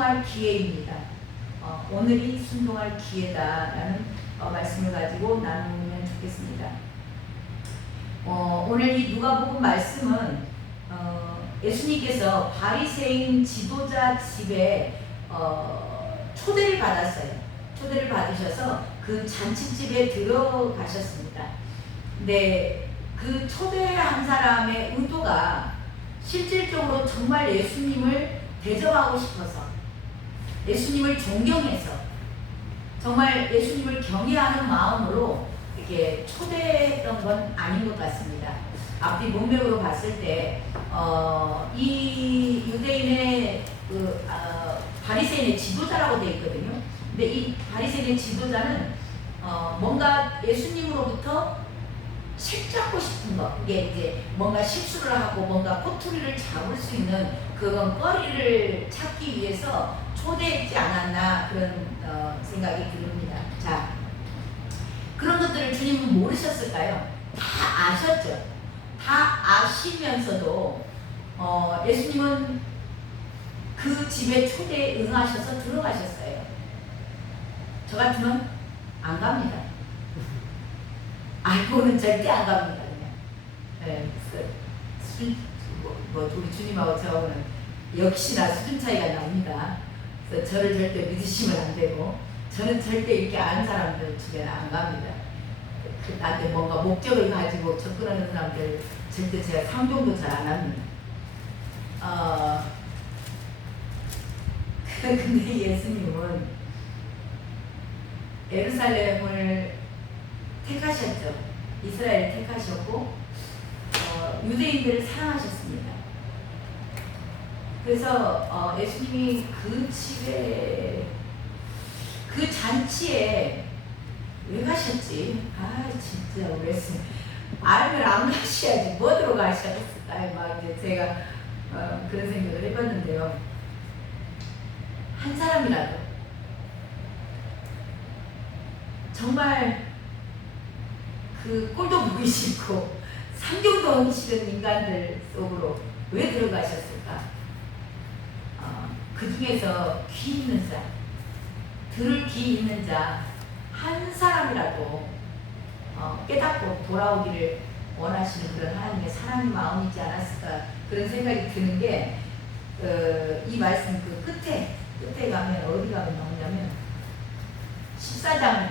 순종할 기회입니다. 오늘이 순종할 기회다라는 말씀을 가지고 나누면 좋겠습니다. 오늘 이 누가복음 말씀은 예수님께서 바리새인 지도자 집에 초대를 받았어요. 초대를 받으셔서 그 잔치집에 들어가셨습니다. 근데 그 초대한 사람의 의도가 실질적으로 정말 예수님을 대접하고 싶어서, 예수님을 존경해서, 정말 예수님을 경외하는 마음으로 이렇게 초대했던 건 아닌 것 같습니다. 앞뒤 문맥으로 봤을 때 이 유대인의 바리새인의 지도자라고 되어 있거든요. 근데 이 바리새인의 지도자는 뭔가 예수님으로부터 색잡고 싶은 거, 이게 이제 뭔가 실수를 하고 뭔가 꼬투리를 잡을 수 있는 그런 거리를 찾기 위해서 초대했지 않았나, 그런 생각이 듭니다. 자, 그런 것들을 주님은 모르셨을까요? 다 아셨죠. 다 아시면서도 예수님은 그 집에 초대에 응하셔서 들어가셨어요. 저 같으면 안 갑니다. 알고는 절대 안 갑니다. 그냥. 네, 우리 주님하고 저하고는 역시나 수준 차이가 납니다. 그래서 저를 절대 믿으시면 안 되고, 저는 절대 이렇게 아는 사람들 집에는 안 갑니다. 나한테 뭔가 목적을 가지고 접근하는 사람들 절대 제가 상종도 잘 안 합니다. 근데 예수님은 예루살렘을 택하셨죠. 이스라엘을 택하셨고 유대인들을 사랑하셨습니다. 그래서 예수님이 그 집에, 그 잔치에 왜 가셨지? 진짜 우리 예수님 알면 안 가셔야지 뭐 들어가셨을까요? 막 이제 제가 그런 생각을 해봤는데요. 한 사람이라도 정말 그 꼴도 보기 싫고 상종도 하기 싫은 인간들 속으로 왜 들어가셨을까? 그 중에서 귀 있는 자, 들을 귀 있는 자 한 사람이라도 깨닫고 돌아오기를 원하시는 그런 하나님의 사랑의 마음이지 않았을까, 그런 생각이 드는 게 이 말씀 그 끝에 가면 어디 가면 나오냐면 14장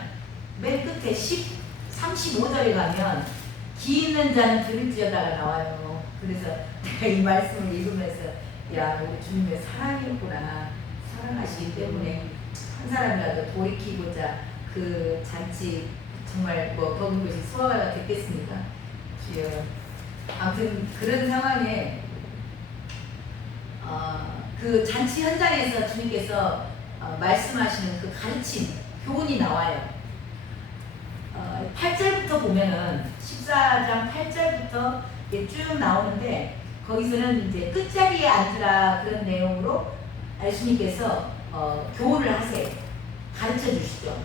맨 끝에 35절에 가면 귀 있는 자는 들을지어다가 나와요. 그래서 내가 이 말씀을 읽으면서 야, 우리 주님의 사랑이구나, 사랑하시기 때문에 한 사람이라도 돌이키고자 그 잔치 정말 먹은 것이 소화가 됐겠습니까? 주여. 아무튼 그런 상황에 그 잔치 현장에서 주님께서 말씀하시는 그 가르침, 교훈이 나와요. 8절부터 보면은 14장 8절부터 쭉 나오는데, 거기서는 이제 끝자리에 앉으라, 그런 내용으로 예수님께서 교훈을 하세요. 가르쳐 주시죠.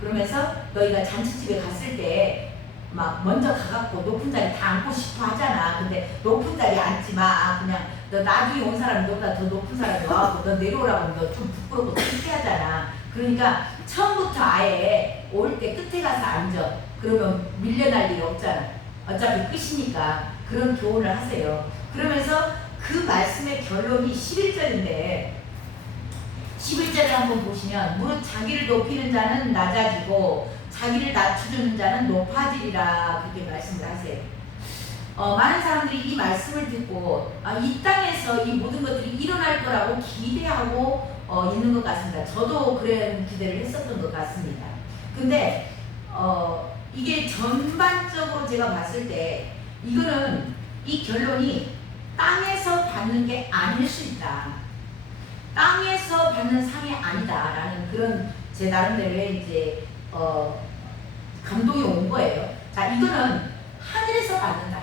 그러면서 너희가 잔치집에 갔을 때 막 먼저 가갖고 높은 자리 다 앉고 싶어 하잖아. 근데 높은 자리 앉지 마. 그냥 너 나중에 온 사람이 너보다 더 높은 사람이 와갖고 너 내려오라고 하면 너 좀 부끄럽고 창피하잖아. 그러니까 처음부터 아예 올 때 끝에 가서 앉아. 그러면 밀려날 일이 없잖아. 어차피 끝이니까. 그런 교훈을 하세요. 그러면서 그 말씀의 결론이 11절인데 11절을 한번 보시면, 무릇 자기를 높이는 자는 낮아지고 자기를 낮춰주는 자는 높아지리라, 그렇게 말씀을 하세요. 많은 사람들이 이 말씀을 듣고 이 땅에서 이 모든 것들이 일어날 거라고 기대하고 있는 것 같습니다. 저도 그런 기대를 했었던 것 같습니다. 근데 이게 전반적으로 제가 봤을 때 이거는, 이 결론이 땅에서 받는 게 아닐 수 있다, 땅에서 받는 상이 아니다라는 그런 제 나름대로의 이제 감동이 온 거예요. 자, 이거는 하늘에서 받는다,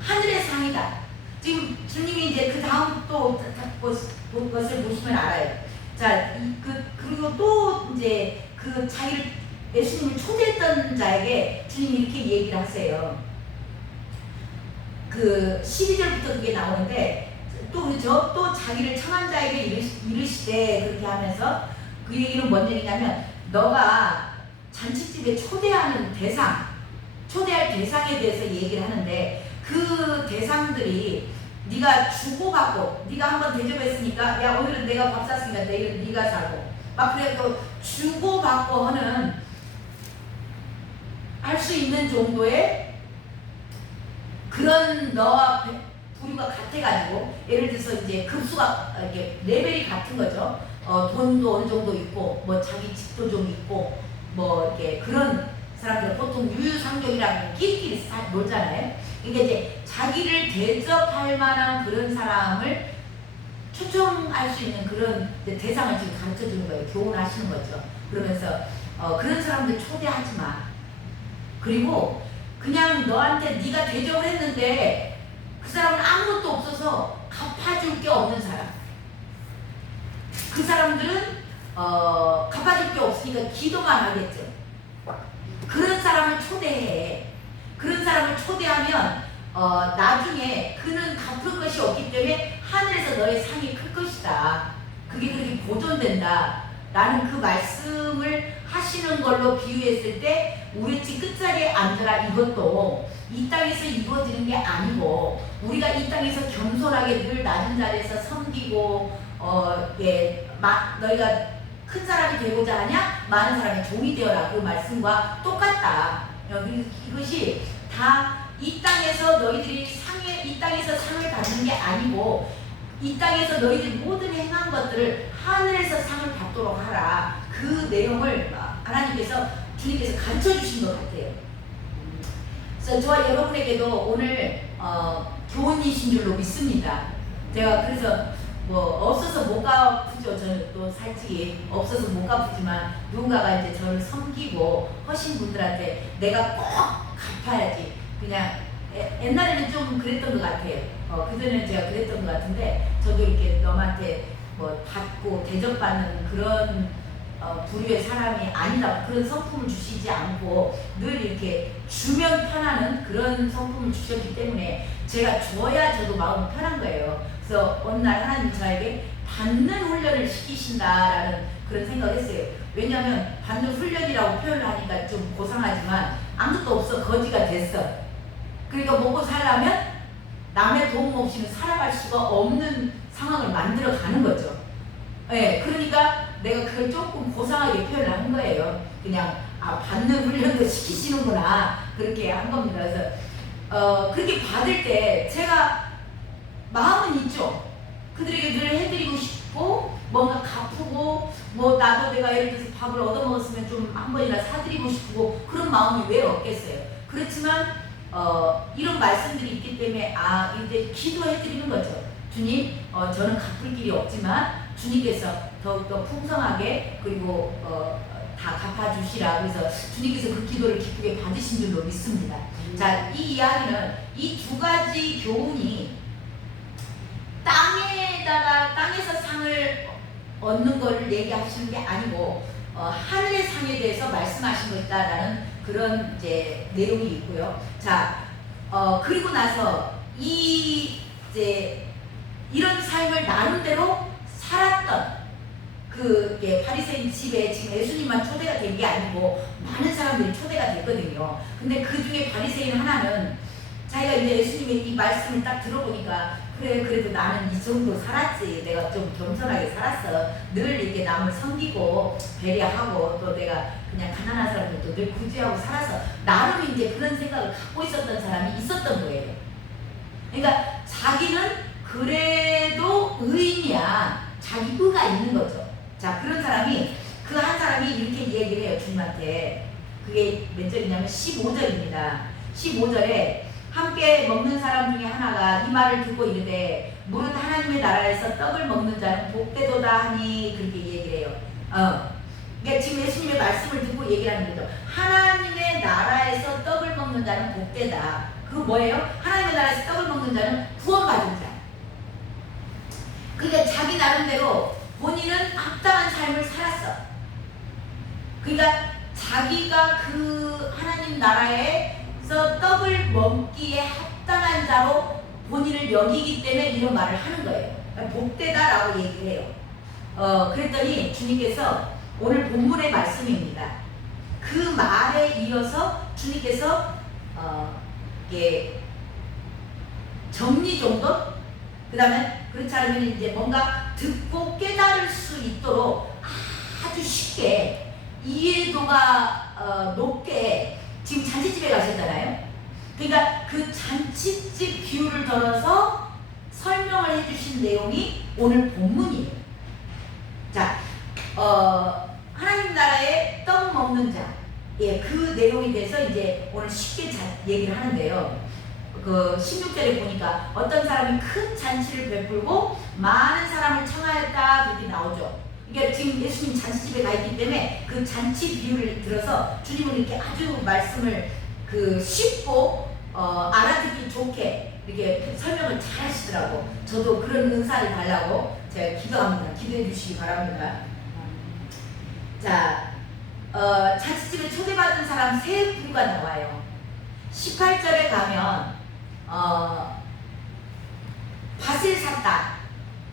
하늘의 상이다. 지금 주님이 이제 그 다음 또 것을 보시면 알아요. 자, 그리고 또 이제 그 자기를, 예수님을 초대했던 자에게 주님이 이렇게 얘기를 하세요. 그 12절부터 그게 나오는데, 또 자기를 청한 자에게 시대 그렇게 하면서 그 얘기는 뭔 얘기냐면 너가 잔치집에 초대하는 대상, 초대할 대상에 대해서 얘기를 하는데 그 대상들이 네가 주고받고 네가 한번 대접했으니까 야 오늘은 내가 밥 샀으니까 내일은 네가 사고 막 그래 또 주고받고 하는 할 수 있는 정도의 그런 너와 부류가 같아가지고 예를 들어서 이제 급수가 이렇게 레벨이 같은 거죠. 돈도 어느 정도 있고 뭐 자기 집도 좀 있고 뭐 이렇게 그런 사람들 보통 유유상종이라고 끼리끼리 놀잖아요. 이게 이제 자기를 대접할 만한 그런 사람을 초청할 수 있는 그런 대상을 지금 가르쳐 주는 거예요. 교훈하시는 거죠. 그러면서 그런 사람들 초대하지 마. 그리고 그냥 너한테 네가 대접을 했는데 그 사람은 아무것도 없어서 갚아줄 게 없는 사람. 그 사람들은 갚아줄 게 없으니까 기도만 하겠죠. 그런 사람을 초대해. 그런 사람을 초대하면 나중에 그는 갚을 것이 없기 때문에 하늘에서 너의 상이 클 것이다. 그게 그렇게 보존된다. 라는 그 말씀을 하시는 걸로 비유했을 때 우리 집 끝자리에 앉으라 이것도 이 땅에서 이루어지는 게 아니고 우리가 이 땅에서 겸손하게 늘 낮은 자리에서 섬기고 너희가 큰 사람이 되고자 하냐? 많은 사람의 종이 되어라. 그 말씀과 똑같다. 이것이 다 이 땅에서 너희들이 이 땅에서 상을 받는 게 아니고 이 땅에서 너희들 모든 행한 것들을 하늘에서 상을 받도록 하라. 그 내용을 하나님께서 주님께서 가르쳐 주신 것 같아요. 그래서 저와 여러분에게도 오늘 교훈이신 줄로 믿습니다. 제가 그래서 뭐 없어서 못 갚으죠. 저는 또 솔직히 없어서 못 갚지만 누군가가 이제 저를 섬기고 하신 분들한테 내가 꼭 갚아야지. 그냥 옛날에는 좀 그랬던 것 같아요. 그전에는 제가 그랬던 것 같은데 저도 이렇게 너한테 뭐 받고 대접받는 그런 부류의 사람이 아니다. 그런 성품을 주시지 않고 늘 이렇게 주면 편하는 그런 성품을 주셨기 때문에 제가 줘야 저도 마음이 편한 거예요. 그래서 어느 날 하나님 저에게 받는 훈련을 시키신다라는 그런 생각을 했어요. 왜냐하면 받는 훈련이라고 표현을 하니까 좀 고상하지만 아무것도 없어 거지가 됐어. 그러니까 먹고 살려면 남의 도움 없이는 살아갈 수가 없는 상황을 만들어 가는 거죠. 네, 그러니까 내가 그걸 조금 고상하게 표현을 한 거예요. 그냥 받는 훈련도 시키시는구나 그렇게 한 겁니다. 그래서 그렇게 받을 때 제가 마음은 있죠. 그들에게 늘 해드리고 싶고 뭔가 갚고 뭐 나도 내가 예를 들어서 밥을 얻어먹었으면 좀 한 번이나 사드리고 싶고 그런 마음이 왜 없겠어요. 그렇지만 이런 말씀들이 있기 때문에 이제 기도해드리는 거죠. 주님, 저는 갚을 길이 없지만 주님께서 더욱더 풍성하게 그리고 다 갚아주시라. 그래서 주님께서 그 기도를 기쁘게 받으신 줄로 믿습니다. 자, 이 이야기는 이 두 가지 교훈이 땅에서 상을 얻는 걸 얘기하시는 게 아니고 하늘의 상에 대해서 말씀하신 것이다라는 그런 이제 내용이 있고요. 자, 그리고 나서 이제 이런 삶을 나름대로 살았던 그 바리새인 집에 지금 예수님만 초대가 된 게 아니고 많은 사람들이 초대가 됐거든요. 근데 그 중에 바리새인 하나는 자기가 이제 예수님의 이 말씀을 딱 들어보니까 그래 그래도 나는 이 정도 살았지. 내가 좀 겸손하게 살았어. 늘 이렇게 남을 섬기고 배려하고 또 내가 그냥 가난한 사람들도 늘 구제하고 살아서 나름 이제 그런 생각을 갖고 있었던 사람이 있었던 거예요. 그러니까 자기는 그래도 의인이야. 자기 의가 있는 거죠. 자, 그런 사람이 그 한 사람이 이렇게 얘기를 해요. 주님한테. 그게 몇 절이냐면 15절입니다. 15절에 함께 먹는 사람 중에 하나가 이 말을 듣고 이르되 무릇 하나님의 나라에서 떡을 먹는 자는 복되도다 하니 그렇게 얘기를 해요. 그러니까 지금 예수님의 말씀을 듣고 얘기를 하는 거죠. 하나님의 나라에서 떡을 먹는 자는 복되다. 그거 뭐예요? 하나님의 나라에서 떡을 먹는 자는 구원받은 자. 그러니까 자기 나름대로 본인은 합당한 삶을 살았어. 그러니까 자기가 그 하나님 나라에서 떡을 먹기에 합당한 자로 본인을 여기기 때문에 이런 말을 하는 거예요. 복되다라고 얘기를 해요. 그랬더니 주님께서 오늘 본문의 말씀입니다. 그 말에 이어서 주님께서 이게 정리정돈, 그 다음에 그렇지 않으면 이제 뭔가 듣고 깨달을 수 있도록 아주 쉽게 이해도가 높게 지금 잔치집에 가셨잖아요. 그러니까 그 잔치집 비유를 들어서 설명을 해주신 내용이 오늘 본문이에요. 자, 하나님 나라의 떡 먹는 자, 예, 그 내용에 대해서 이제 오늘 쉽게 얘기를 하는데요. 그 16절에 보니까 어떤 사람이 큰 잔치를 베풀고 많은 사람을 청하였다 그렇게 나오죠. 그러니까 지금 예수님 잔치집에 가 있기 때문에 그 잔치 비유를 들어서 주님은 이렇게 아주 말씀을 그 쉽고 알아듣기 좋게 이렇게 설명을 잘 하시더라고. 저도 그런 은사를 달라고 제가 기도합니다. 기도해 주시기 바랍니다. 자, 잔치집에 초대받은 사람 세 부류가 나와요. 18절에 가면 밭을 샀다.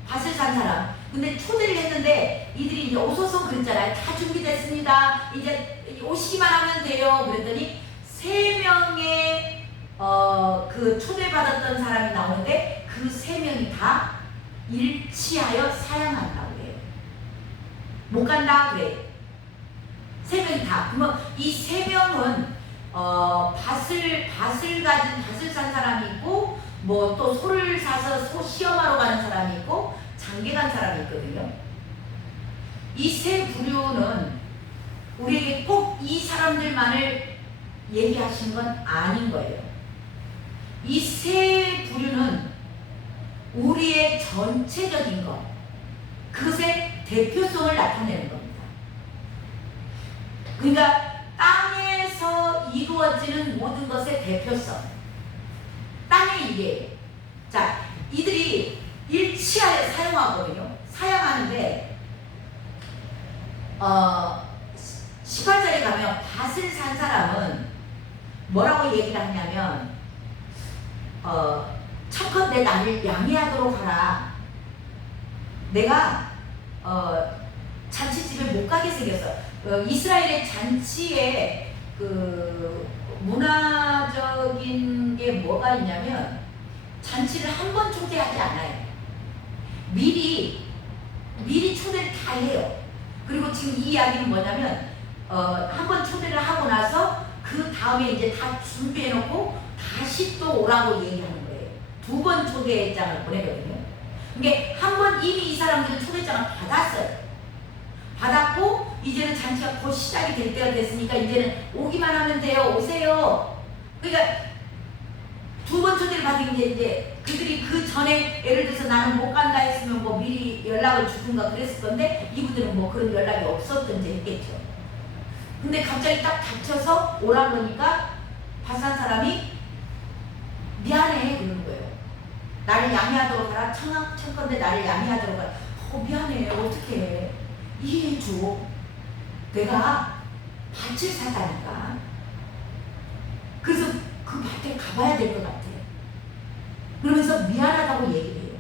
밭을 산 사람. 근데 초대를 했는데 이들이 이제 오소서 그랬잖아요. 다 준비됐습니다. 이제 오시기만 하면 돼요. 그랬더니 3명의 그 초대받았던 사람이 나오는데 그 3명이 다 일치하여 사양한다고 해요. 못 간다 그래. 3명이 다. 그러면 이 3명은 밭을 산 사람이 있고, 뭐 또 소를 사서 소 시험하러 가는 사람이 있고, 장계 간 사람이 있거든요. 이 세 부류는 우리에게 꼭 이 사람들만을 얘기하시는 건 아닌 거예요. 이 세 부류는 우리의 전체적인 것, 그것의 대표성을 나타내는 겁니다. 그러니까 땅에서 이루어지는 모든 것의 대표성, 땅의 일이에요. 자, 이들이 일치하여 사용하거든요. 사용하는데 18절에 가면 밭을 산 사람은 뭐라고 얘기를 하냐면 첫컨대 나를 양해하도록 하라. 내가 잔치집에 못 가게 생겼어. 이스라엘의 잔치에 그 문화적인 게 뭐가 있냐면 잔치를 한 번 초대하지 않아요. 미리 초대를 다 해요. 그리고 지금 이 이야기는 뭐냐면 한 번 초대를 하고 나서 그 다음에 이제 다 준비해 놓고 다시 또 오라고 얘기하는 거예요. 2번 초대장을 보내거든요. 그러니까 한 번 이미 이 사람들은 초대장을 받았고 이제는 잔치가 곧 시작이 될 때가 됐으니까 이제는 오기만 하면 돼요. 오세요. 그러니까 2번 초대를 받은 게 이제 그들이 그 전에 예를 들어서 나는 못 간다 했으면 뭐 미리 연락을 주든가 그랬을 건데 이분들은 뭐 그런 연락이 없었던지 했겠죠. 근데 갑자기 딱 닥쳐서 오라 그러니까 밭산 사람이 미안해 그러는 거예요. 나를 양해하도록 하라. 청건데 나를 양해하도록 하라. 미안해. 어떻게 해. 이해해줘. 내가 밭을 샀다니까. 그래서 그 밭에 가봐야 될 것 같아. 그러면서 미안하다고 얘기를 해요.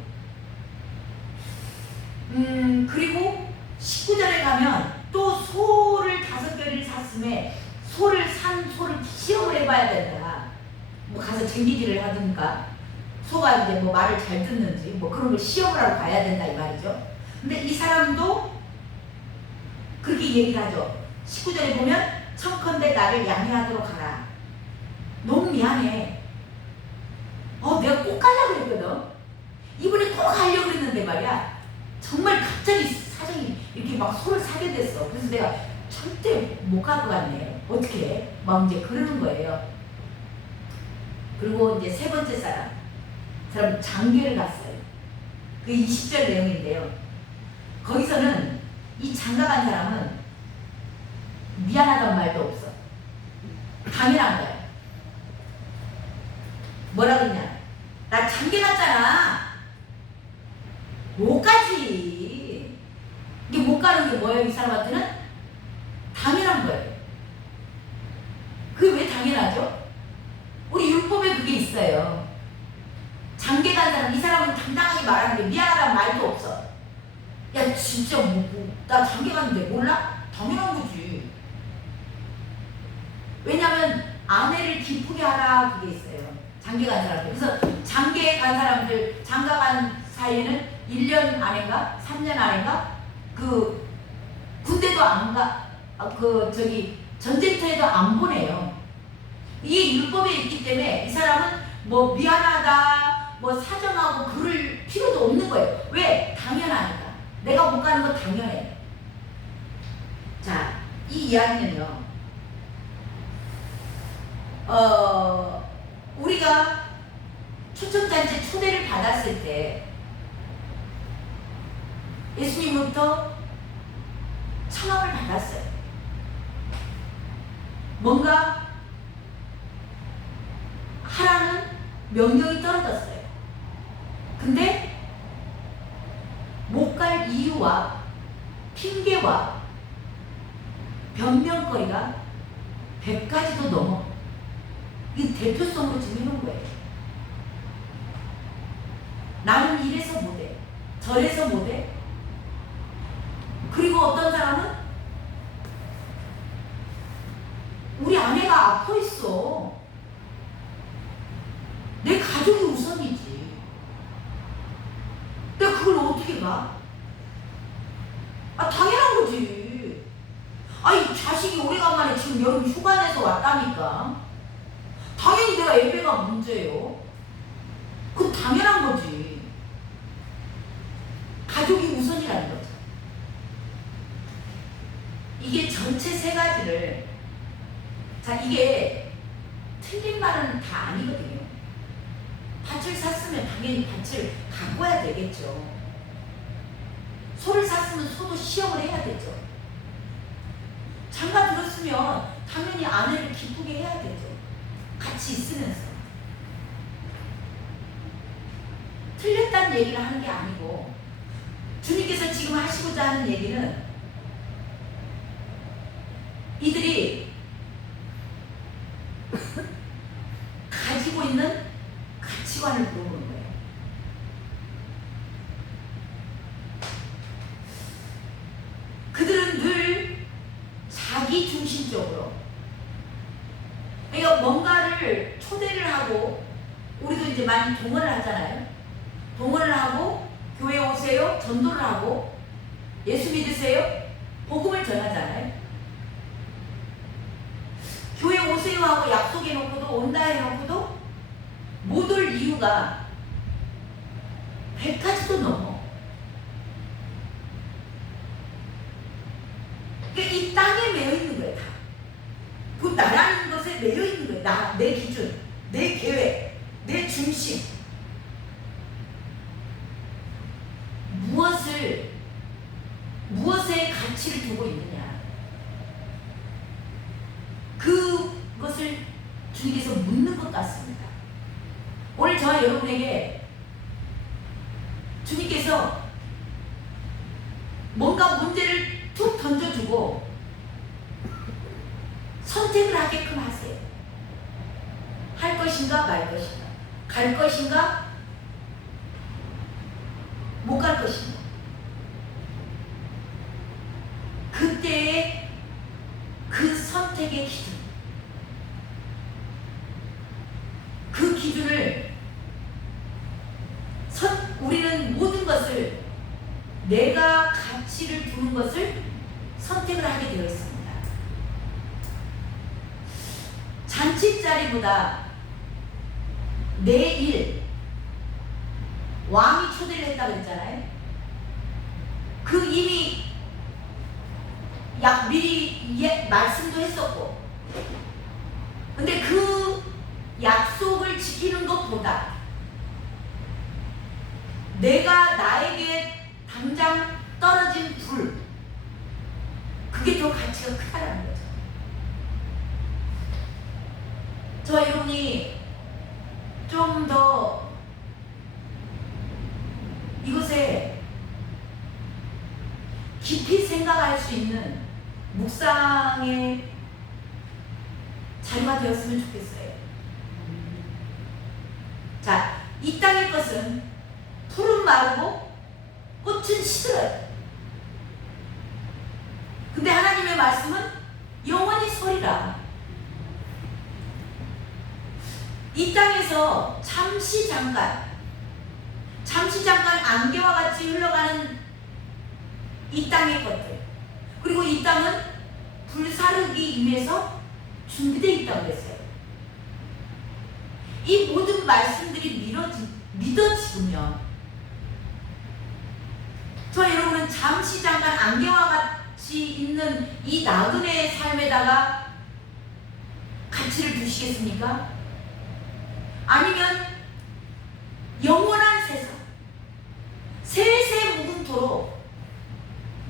그리고 19절에 가면 또 소를 5개를 샀음에 소를 시험을 해봐야 된다. 뭐 가서 쟁기질을 하든가 소가 이제 뭐 말을 잘 듣는지 뭐 그런 걸 시험을 하러 가야 된다 이 말이죠. 근데 이 사람도 그렇게 얘기를 하죠. 19절에 보면 청컨대 나를 양해하도록 하라. 너무 미안해. 내가 꼭 가려고 그랬거든. 이번에 꼭 가려고 그랬는데 말이야. 정말 갑자기 사정이 이렇게 막 소를 사게 됐어. 그래서 내가 절대 못 갈 것 같네. 어떻게 해? 막 이제 그러는 거예요. 그리고 이제 세 번째 사람 장계를 갔어요. 그 20절 내용인데요. 거기서는 이 장가간 사람은 미안하단 말도 없어. 당연한 거야. 뭐라 그러냐? 나 장계 갔잖아. 못 가지. 이게 못 가는 게 뭐예요? 이 사람한테는 당연한 거예요. 그게 왜 당연하죠? 우리 율법에 그게 있어요. 장계 간 사람, 이 사람은 당당하게 말하는 게 미안하다는 말도 없어. 야 진짜 못 나 장계 갔는데 몰라? 당연한 거지. 왜냐면 아내를 기쁘게 하라 그게 있어요. 장계 간 사람들. 그래서 장계 간 사람들, 장가 간 사이에는 1년 안인가? 3년 안인가? 그 군대도 안 가, 전쟁터에도 안 보내요. 이게 율법에 있기 때문에 이 사람은 뭐 미안하다, 뭐 사정하고 그럴 필요도 없는 거예요. 왜? 당연하니까. 내가 못 가는 건 당연해. 자, 이 이야기는요. 우리가 초청잔치 초대를 받았을 때 예수님부터 청함을 받았어요. 뭔가 하라는 명령이 떨어졌어요. 근데 못 갈 이유와 핑계와 변명거리가 100가지도 넘어. 이 대표성으로 지금 해놓은 거예요. 나는 이래서 못해. 저래서 못해. 그리고 어떤 사람은 우리 아내가 아파 있어. 내 가족이 우선이지. 내가 그걸 어떻게 가? 당연한 거지. 이 자식이 오래간만에 지금 여름 휴가 내서 왔다니까. 당연히 내가 예배가 문제예요. 그건 당연한 거지. 가족이 우선이라는 거죠. 이게 전체 세 가지를, 자, 이게 틀린 말은 다 아니거든요. 밭을 샀으면 당연히 밭을 가꿔야 되겠죠. 소를 샀으면 소도 시험을 해야 되죠. 장가 들었으면 당연히 아내를 기쁘게 해야 되죠. 같이 있으면서. 틀렸다는 얘기를 하는 게 아니고, 주님께서 지금 하시고자 하는 얘기는 이들이 가지고 있는 가치관을 물어보는 거예요. 그들은 늘 자기 중심적으로, 그러니까 뭔가를 초대를 하고, 우리도 이제 많이 동원을 하잖아요. 동원을 하고 교회 오세요, 전도를 하고 예수 믿으세요, 복음을 전하잖아요. 교회 오세요 하고 약속해놓고도, 온다 해놓고도 못 올 이유가 100가지도 넘어. 그러니까 이 땅에 매여 있는 거예요. 다. 그 나라는 것에 매여 있는 거예요. 내 기준, 내 계획, 내 중심. 무엇에 가치를 두고 있느냐. 그것을 주님께서 묻는 것 같습니다. 오늘 저와 여러분에게 주님께서 뭔가 문제를 툭 던져주고 선택을 하게끔 하세요. 할 것인가 말 것인가, 갈 것인가 못 갈 것인가. 그때의 그 선택의 기준, 그 기준을 우리는 모든 것을, 내가 가치를 두는 것을 선택을 하게 되어 있습니다. 잔치자리보다 내 일, 왕이 초대를 했다고 했잖아요. 그 이미 미리 말씀도 했었고, 근데 그 약속을 지키는 것보다 내가 나에게 당장 떨어진 불, 그게 더 가치가 크다는 거죠. 저와 여러분이 좀 더 이것에 깊이 생각할 수 있는 묵상의 자리가 되었으면 좋겠어요. 자, 이 땅의 것은 풀은 마르고 꽃은 시들어요. 말씀은 영원히 서리라. 이 땅에서 잠시 잠깐 안개와 같이 흘러가는 이 땅의 것들, 그리고 이 땅은 불사르기 임해서 준비되어 있다고 했어요. 이 모든 말씀들이 믿어지면 저 여러분은 잠시 잠깐 안개와 같이 있는 이 나그네의 삶에다가 가치를 두시겠습니까? 아니면 영원한 세상, 세세무궁토록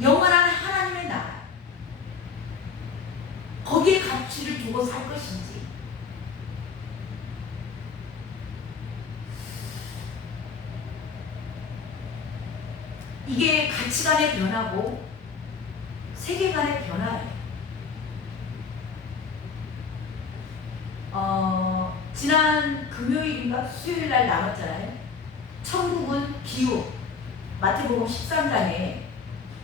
영원한 하나님의 나라, 거기에 가치를 두고 살 것인지. 이게 가치관의 변화고 세계관의 변화예요. 지난 금요일인가 수요일날 나왔잖아요. 천국은 비유, 마태복음 13장에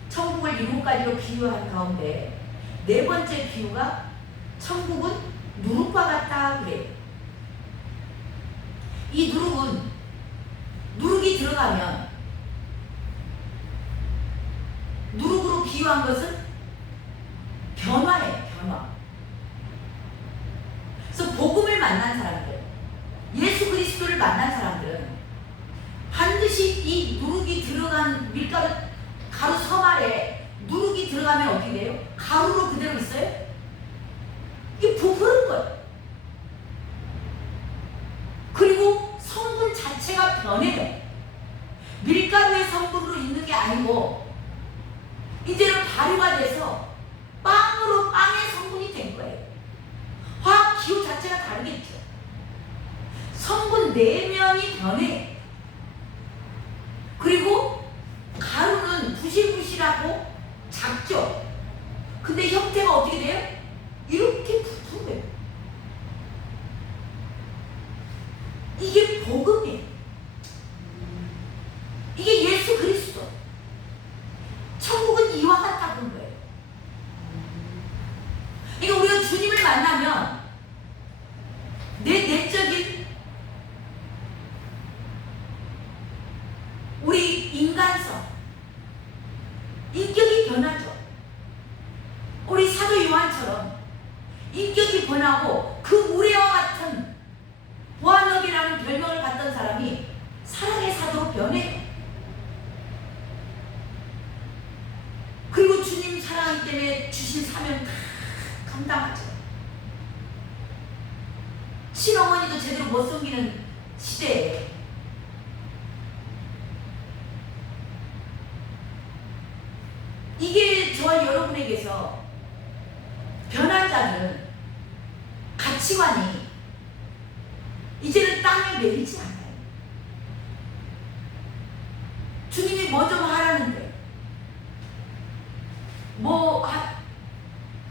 천국을 7가지로 비유한 가운데 네 번째 비유가 천국은 누룩과 같다 그래요. 이 누룩이 들어가면, 누룩으로 비유한 것은 변화예요. 변화. 그래서 복음을 만난 사람들, 예수 그리스도를 만난 사람들은 반드시 이 누룩이 들어간 가루 섬 아래 누룩이 들어가면 어떻게 돼요? 가루로 그대로 있어요? 이게 부풀은 거예요. 그리고 성분 자체가 변해요. 밀가루의 성분으로 있는 게 아니고 이제는 발효가 돼서 빵의 성분이 된 거예요. 화학 기호 자체가 다르겠죠. 성분 내면이 변해. 그리고 가루는 부실부실하고 작죠. 근데 형태가 어떻게 돼요? 이렇게 부푼 거예요. 이게 복음이에요. 이게 예수 그리스도. 천국은 이와 같다는 거예요. 그러니까 우리가 주님을 만나면 내 내적인 우리 인간성, 인격이 변하죠. 우리 사도 요한처럼 인격이 변하고 그 우레와 같은 보아너비라는 별명을 갖던 사람이 사랑의 사도로 변해요. 그리고 주님 사랑하기 때문에 주신 사명 다 감당하죠. 친어머니도 제대로 못 섬기는 시대에 이게 저와 여러분에게서 변한 자들은 가치관이 이제는 땅에 매이지 않아요. 주님이 뭐 좀 하라는데,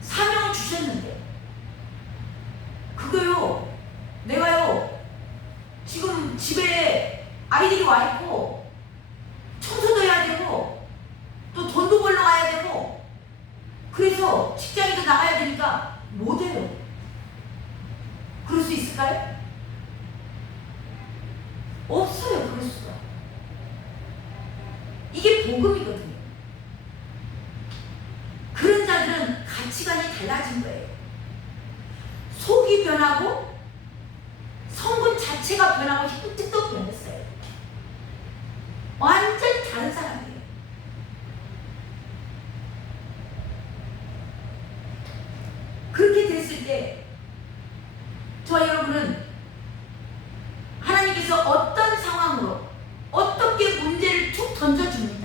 사명 주셨는데, 그거요, 내가요, 지금 집에 아이들이 와 있고, 청소도 해야 되고, 또 돈도 벌러 가야 되고, 그래서 직장에도 나가야 되니까 못해요. 그럴 수 있을까요? 없어요. 그럴 수가. 이게 복음이거든요. 그런 자들은 가치관이 달라진 거예요. 속이 변하고 성분 자체가 변하고 형태도 변했어요. 완전 다른 사람이에요. 그렇게 됐을 때 저와 여러분은 하나님께서 어떤 상황으로 어떻게 문제를 툭 던져줍니다.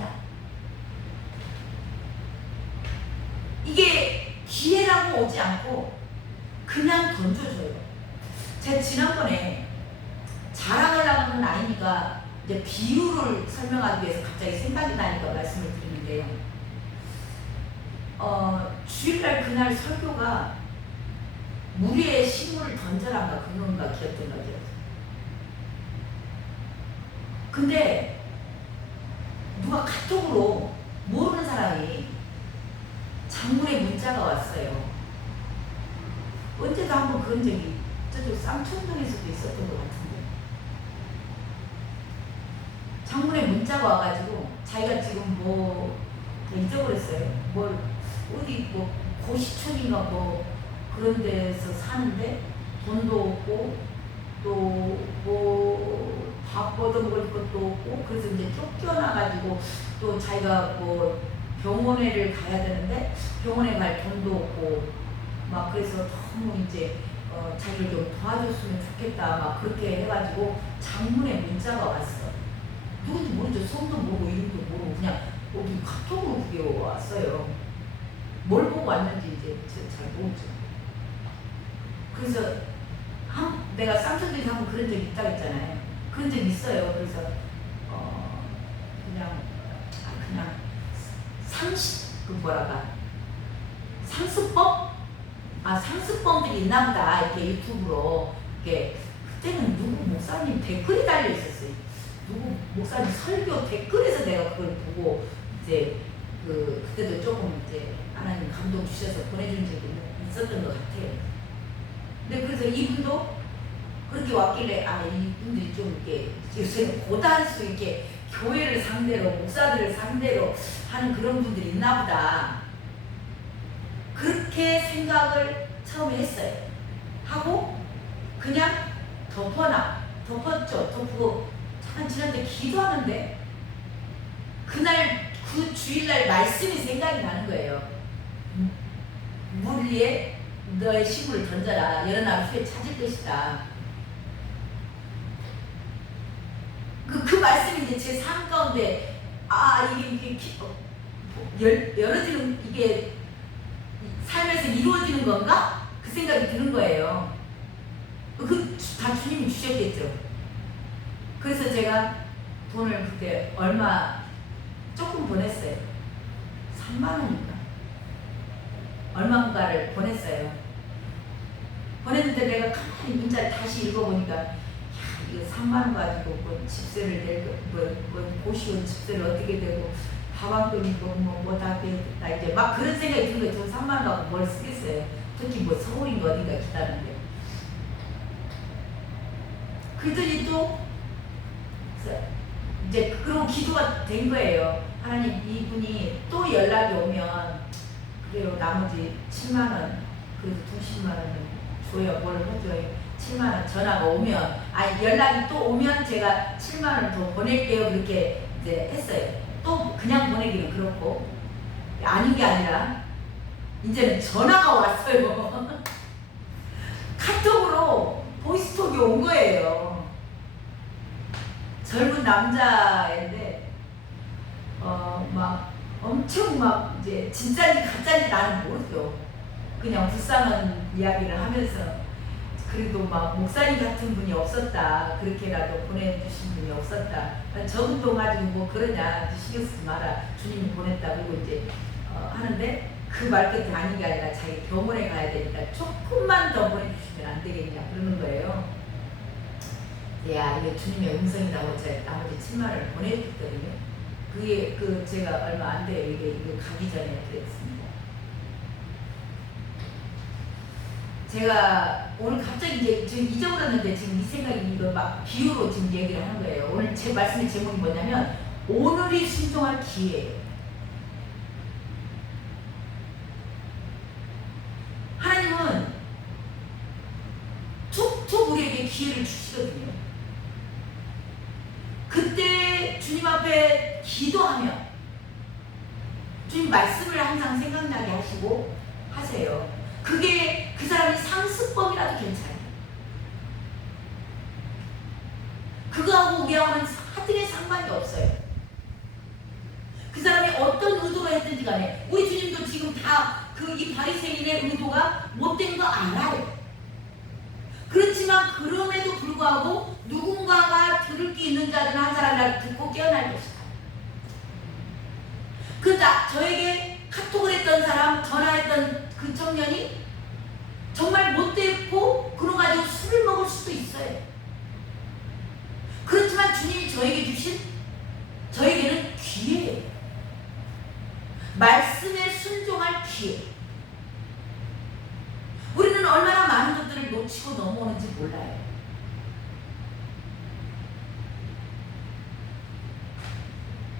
이게 기회라고 오지 않고 그냥 던져줘요. 제가 지난번에 자랑을 하는 아이니까 이제 비유를 설명하기 위해서 갑자기 생각이 나니까 말씀을 드리는데요. 주일날 그날 설교가 무리의 식물을 던져라가 그건가 기억된 거죠. 근데 누가 카톡으로 모르는 사람이 장문의 문자가 왔어요. 언제도 한번 그런 적이 저쪽 쌍촌동에서도 있었던 것 같은데, 장문의 문자가 와가지고 자기가 지금 뭐 잊어버렸어요. 뭘 어디 뭐 고시촌인가 뭐 그런 데서 사는데 돈도 없고 또 뭐 밥 얻어먹을 것도 없고, 그래서 이제 쫓겨나가지고 또 자기가 뭐 병원에를 가야 되는데 병원에 갈 돈도 없고 막, 그래서 너무 이제 자기를 좀 도와줬으면 좋겠다 막 그렇게 해가지고 장문의 문자가 왔어. 누군지 모르죠. 성도 모르고 이름도 모르고 그냥 여기 카톡으로 그게 왔어요. 뭘 보고 왔는지 이제 잘 모르죠. 그래서 내가 쌍촌동에서 한번 그런 적 있다고 했잖아요. 그런 적 있어요. 그래서 그냥 그 뭐랄까, 상습법? 상습범들이 있나 보다. 이렇게 유튜브로 이렇게, 그때는 누구 목사님 댓글이 달려 있었어요. 누구 목사님 설교 댓글에서 내가 그걸 보고 이제 그때도 조금 이제 하나님 감동 주셔서 보내준 적이 있었던 것 같아요. 근데 그래서 이분도 그렇게 왔길래 이분들이 좀 이렇게 요새는 고단수 있게 교회를 상대로 목사들을 상대로 하는 그런 분들이 있나 보다. 그렇게 생각을 처음에 했어요. 하고 그냥 덮었죠. 덮고 잠깐 지났는데 기도하는데 그날 그 주일날 말씀이 생각이 나는 거예요. 물 위에 너의 식물을 던져라. 여러 날 후에 찾을 것이다. 그 말씀이 이제 제 삶 가운데 이게 열어지는, 이게 삶에서 이루어지는 건가? 그 생각이 드는 거예요. 다 주님이 주셨겠죠. 그래서 제가 돈을 그때 조금 보냈어요. 3만 원인가? 얼마인가를 보냈어요. 보냈는데 내가 가만히 문자를 다시 읽어보니까 이거 3만 원 가지고 뭐 집세를 내고 뭐 고시원 집세를 어떻게 되고 밥 한 끓이고 뭐다 되겠다, 이제 막 그런 생각이 드는 거예요. 저 3만 원 갖고 뭘 쓰겠어요. 특히 뭐 서울인가 어딘가 기다는데. 그랬더니 또 이제 그런 기도가 된 거예요. 하나님, 이분이 또 연락이 오면 그래요, 나머지 7만 원, 그래도 20만 원은 줘요. 뭘 해줘요. 7만 원 전화가 오면, 연락이 또 오면 제가 7만 원을 더 보낼게요. 그렇게 이제 했어요. 또 그냥 보내기는 그렇고, 아닌 게 아니라 이제는 전화가 왔어요. 카톡으로 보이스톡이 온 거예요. 젊은 남자인데 막 엄청 막 이제 진짜인지 가짜인지 나는 모르죠. 그냥 불쌍한 이야기를 하면서, 그래도 막 목사님 같은 분이 없었다, 그렇게라도 보내주신 분이 없었다, 적은 돈 가지고 뭐 그러냐, 신경 쓰지 마라, 주님이 보냈다, 그리고 이제 하는데 그 말 끝에 아닌 게 아니라 자기 병원에 가야 되니까 조금만 더 보내주시면 안 되겠냐 그러는 거예요. 이게 주님의 음성이라고 제가 나머지 7만 원을 보내줬거든요. 그게 제가 얼마 안 돼요. 이게 가기 전에 그랬습니다. 제가 오늘 갑자기 이제 지금 잊어버렸는데 지금 이 생각이 이거 막 비유로 지금 얘기를 하는 거예요. 오늘 제 말씀의 제목이 뭐냐면 오늘이 순종할 기회예요. 하나님은 툭툭 우리에게 기회를 주시거든요. 그때 주님 앞에 기도하면 주님 말씀을 항상 생각나게 하시고 하세요. 그게 그 사람이 상습범이라도 괜찮아요. 그거하고 우리하고는 하등의 상관이 없어요. 그 사람이 어떤 의도로 했든지 간에 우리 주님도 지금 다 이 바리새인의 의도가 못된 거 알아요. 그렇지만 그럼에도 불구하고 누군가가 들을 게 있는 자들은 한 사람이라도 듣고 깨어날 것이다. 저에게 카톡을 했던 사람, 전화했던 그 청년이 정말 못됐고 그래가지고 술을 먹을 수도 있어요. 그렇지만 주님이 저에게 주신, 저에게는 기회예요. 말씀에 순종할 기회. 놓치고 넘어오는지 몰라요.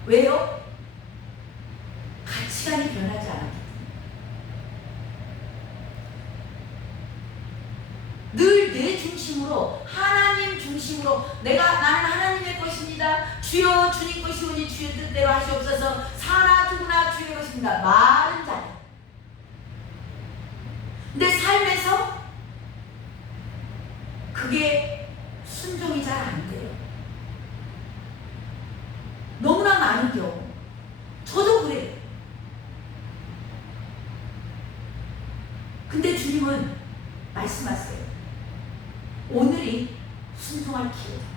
왜요? 가치관이 변하지 않았기 때문에. 늘 내 중심으로, 하나님 중심으로, 나는 하나님의 것입니다. 주여 주님 것이오니 주의 뜻대로 하시옵소서. 사나 죽으나 주의 것입니다. 말은 잘해. 근데 삶에서 그게 순종이 잘 안 돼요. 너무나 많은 경우. 저도 그래요. 근데 주님은 말씀하세요. 오늘이 순종할 기회다.